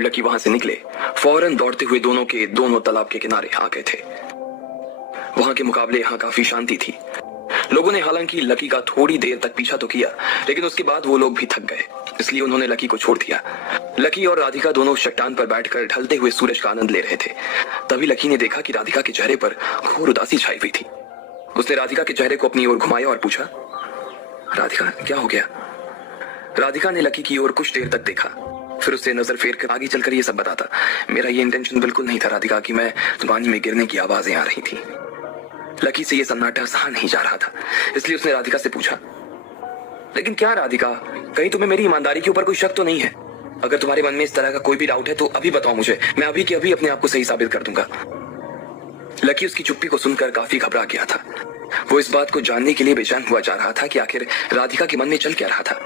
फिर लकी वहां से निकले, फौरन दौड़ते हुए दोनों के दोनों तालाब के किनारे आ गए थे। वहां के मुकाबले यहाँ काफी शांति थी। लोगों ने हालांकि लकी का थोड़ी देर तक पीछा तो किया, लेकिन उसके बाद वो लोग भी थक गए, इसलिए उन्होंने लकी को छोड़ दिया। लकी और राधिका दोनों चट्टान पर बैठकर ढलते हुए सूरज का आनंद ले रहे थे। तभी लकी ने देखा कि राधिका के चेहरे पर घोर उदासी छाई हुई थी। उसने राधिका के चेहरे को अपनी ओर घुमाया और पूछा, राधिका क्या हो गया? राधिका ने लकी की ओर कुछ देर तक देखा, फिर उससे नजर फेर कर आगे चलकर ये सब बताता, मेरा ये इंटेंशन बिल्कुल नहीं था राधिका कि मैं पानी में गिरने की आवाजें आ रही थी। लकी से ये सन्नाटा सहा नहीं जा रहा था, इसलिए उसने राधिका से पूछा, लेकिन क्या राधिका, कहीं तुम्हें मेरी ईमानदारी के ऊपर कोई शक तो नहीं है? अगर तुम्हारे मन में इस तरह का कोई भी डाउट है तो अभी बताओ मुझे, मैं अभी के अभी अपने आप को सही साबित कर दूंगा। लकी उसकी चुप्पी को सुनकर काफी घबरा गया था। वो इस बात को जानने के लिए बेचैन हुआ जा रहा था कि आखिर राधिका के मन में चल क्या रहा था।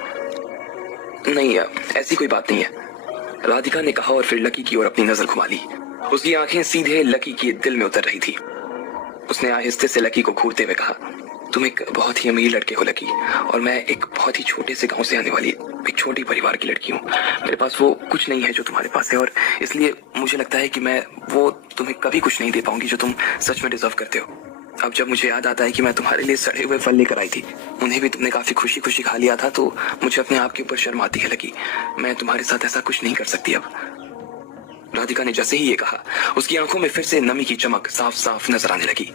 नहीं, ऐसी कोई बात नहीं है, राधिका ने कहा और फिर लकी की ओर अपनी नजर घुमा ली। उसकी आंखें सीधे लकी के दिल में उतर रही थी। उसने आहिस्ते से लकी को घूरते हुए कहा, तुम एक बहुत ही अमीर लड़के हो लकी, और मैं एक बहुत ही छोटे से गांव से आने वाली एक छोटी परिवार की लड़की हूँ। मेरे पास वो कुछ नहीं है जो तुम्हारे पास है, और इसलिए मुझे लगता है कि मैं वो तुम्हें कभी कुछ नहीं दे पाऊंगी जो तुम सच में डिजर्व करते हो। अब जब मुझे याद आता है कि मैं तुम्हारे लिए सड़े हुए फल लेकर आई थी, उन्हें भी तुमने काफी खुशी खुशी खा लिया था, तो मुझे अपने आप के ऊपर शर्म आती है लकी। मैं तुम्हारे साथ ऐसा कुछ नहीं कर सकती अब। राधिका ने जैसे ही ये कहा, उसकी आंखों में फिर से नमी की चमक साफ साफ नजर आने लगी,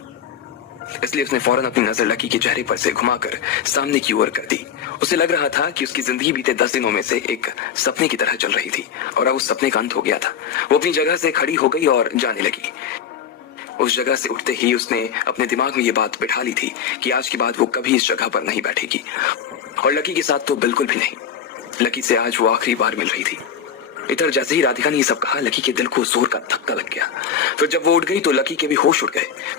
इसलिए उसने फौरन अपनी नजर लकी के चेहरे पर से घुमाकर सामने की ओर कर दी। उसे लग रहा था कि उसकी जिंदगी बीते 10 दिनों में से एक सपने की तरह चल रही थी, और अब उस सपने का अंत हो गया था। वो अपनी जगह से खड़ी हो गई और जाने लगी। उस जगह से उठते ही उसने अपने दिमाग में ये बात बिठा ली थी कि आज के बाद वो कभी इस जगह पर नहीं बैठेगी, और लकी के साथ तो बिल्कुल भी नहीं। लकी से आज वो आखिरी बार मिल रही थी। इधर जैसे ही राधिका ने ये सब कहा, लकी के दिल को जोर का धक्का लग गया। फिर जब वो उठ गई तो लकी के भी होश उड़ गए। वो